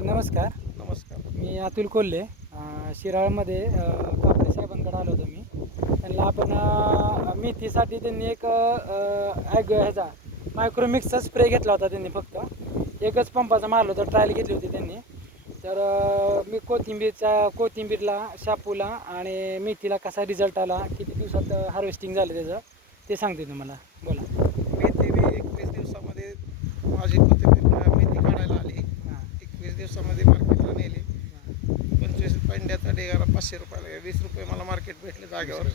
नमस्कार. नमस्कार. मी अतुल कोल्हे. शिराळमध्ये कापडे साहेबांकडे आलो होतो मी. त्यांना आपण मेथीसाठी त्यांनी एक ह्याचा मायक्रोमिक्सचा स्प्रे घेतला होता. त्यांनी फक्त एकच पंपाचा मारला होता, ट्रायल घेतली होती त्यांनी. तर मी कोथिंबीरला, शापूला आणि मेथीला कसा रिझल्ट आला, किती दिवसात हार्वेस्टिंग झालं त्याचं, ते सांगते तुम्हाला. बोला. मेथी मी 21 दिवसामध्ये माझी कोथिंबीर मेथी काढायला आली. 21 दिवसामध्ये मार्केटला नेली. 25 पेंड्याचा ढेगारा 500 रुपयाला, 20 रुपये मला मार्केट भेटले जागेवर.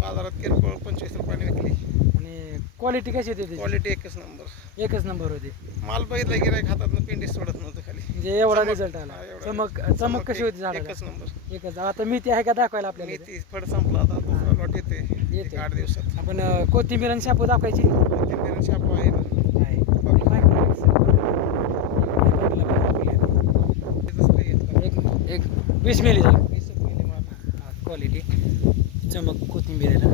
बाजारात किरकोळ 25 रुपयाने विकली. आणि क्वालिटी कशी होती त्याची? क्वालिटी एकच नंबर होती. माल बघितला गिराईक हातात पेंडी सोडत नव्हतं खाली. म्हणजे एवढा रिझल्ट आला. चमक कशी होती झाडाला? एकच नंबर. एकच. आता मेथी आहे का दाखवायला आपल्याला? मेथी फळ संपला, आता दुसरा लॉट येते 8 दिवसात. आपण कोथिंबीर आणि शापू दाखवायची. कोथिंबीर आणि शापू आहे ना. एक 20 मिली झालं. 20 मिली माल. क्वालिटी चमक कोथिंबीरीला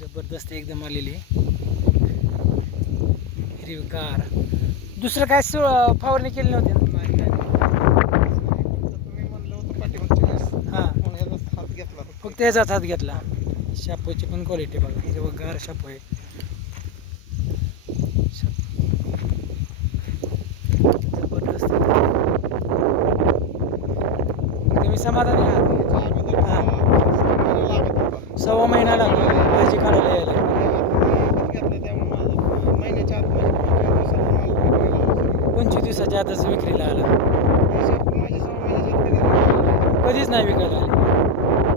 जबरदस्त एकदम आलेली, हिरवीगार. दुसरं काय फवारणी केली नव्हती ना? नाही काय तुम्ही म्हणलं होतं पाठीमागच्या वेळेस. हां, म्हणून ह्याचा हात घेतला फक्त ह्याचाच हात घेतला. शापूची पण क्वालिटी बघा, हिरवगार शापू आहे. जबरदस्त. तुम्ही समाधानी आहात? सव्वा महिना लागला भाजी काढायला यायला. घेतलं त्यामुळे माझं महिन्याच्या आत माझ्या 25 दिवसाच्या आताच विक्रीला आला. माझ्या 6 महिन्याच्या आत कधीच नाही विकायला आले.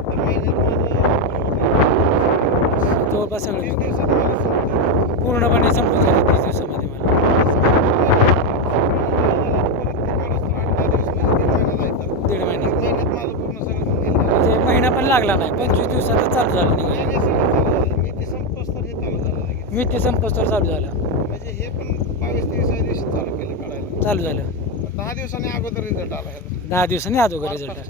तर महिन्यात माझं जवळपास सगळं 30 दिवसात मला संपतं. पूर्णपणे संपून जातं 30 दिवसामध्ये मला. दीड महिना महिन्यात माझं पूर्ण सगळं गेलं. म्हणजे महिना पण लागला नाही, 25 दिवसातच चालू झालं निघायला. महिने सगळं चालू झालं. मी ते संपतोस तर हे चालू झालं लगेच. मी ते संपस्तोवर चालू झालं. म्हणजे हे पण 22-23 दिवशी चालू केलं काढायला. चालू झालं 10 दिवसांनी अगोदर रिझल्ट आला ह्याचा. 10 दिवसांनी अगोदर रिझल्ट आला.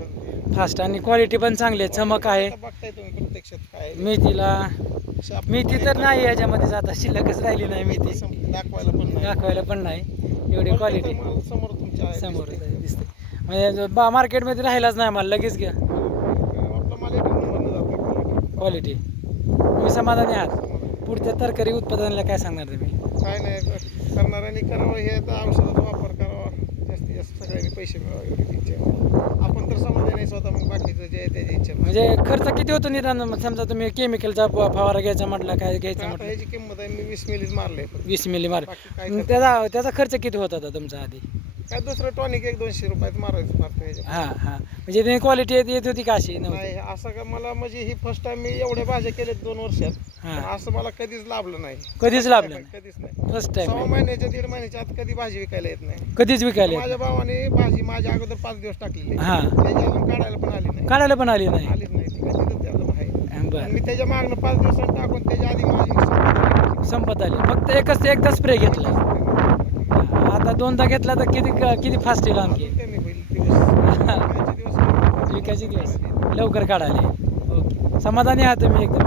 फास्ट आणि क्वालिटी पण चांगली आहे, चमक आहे. आता बघताय तुम्ही प्रत्यक्षात काय आहे. मेथीला शाप मेथी तर नाही याच्यामध्ये, आता शिल्लकच राहिली नाही मेथी. दाखवायला पण नाही. दाखवायला पण नाही एवढी क्वालिटी. माल समोर तुमच्या आहे. समोर दिसते म्हणजे मार्केटमध्ये राहिलाच नाही मला, लगेच घ्या आपला माल एक नंबरनं जातो. क्वालिटी. तुम्ही समाधानी आहात? पुढच्या तरकारी उत्पादनाला काय सांगणार तुम्ही? काय नाही, करणाऱ्यांनी करावं, हे आता औषधाचा वापर करावा, जास्तीत जास्त सगळ्यांनी पैसे मिळावे एवढी इच्छा आहे. आपण तर समजले नाही स्वतः, मग बाकीचं जे आहे त्याची इच्छा नाही. म्हणजे खर्च किती होतो निदान? समजा तुम्ही केमिकलचा फवारा घ्यायचा म्हटलं, काय घ्यायचं आता म्हटलं, ह्याची किंमत आहे, मी 20 मिलीच मारले. 20 मिली मार. बाकी काय मग करतो? त्याचा खर्च किती होता आता तुमचा आधी? काय दुसरं टॉनिक 100-200 रुपयात मारायचं मारतो ह्याच्यात. हां. म्हणजे त्याने क्वालिटी येत होती का अशी? नव्हती. नाही, असं का मला म्हणजे ही फर्स्ट टाइम मी एवढ्या भाज्या केल्यात 2 वर्षात. हां. पण असं मला कधीच लाभलं नाही. कधीच लाभलं नाही. कधीच नाही. फर्स्ट 6 टाइम महिन्याच्या 1.5 महिन्याच्या आत कधी भाजी विकायला येत नाही. कधीच विकायला येत माझ्या भावाने भाजी माझ्या अगोदर 5 दिवस टाकलेली. नाही. हां, त्याची अजून काढायला पण आली नाही. काढायला पण आली नाही. आलीच नाही ती, काय तिथं ते अजून आहे. बरं, मी त्याच्या मागणं 5 दिवसांनी टाकून त्याच्या आधी माझी संपत आली. फक्त एकदा स्प्रे घेतला. आता 2दा घेतला तर किती फास्ट येईल आणखी? कमी होईल दिवस. विकायचे दिवस लवकर काढाले. ओके, समाधानी आहात तुम्ही एकदम?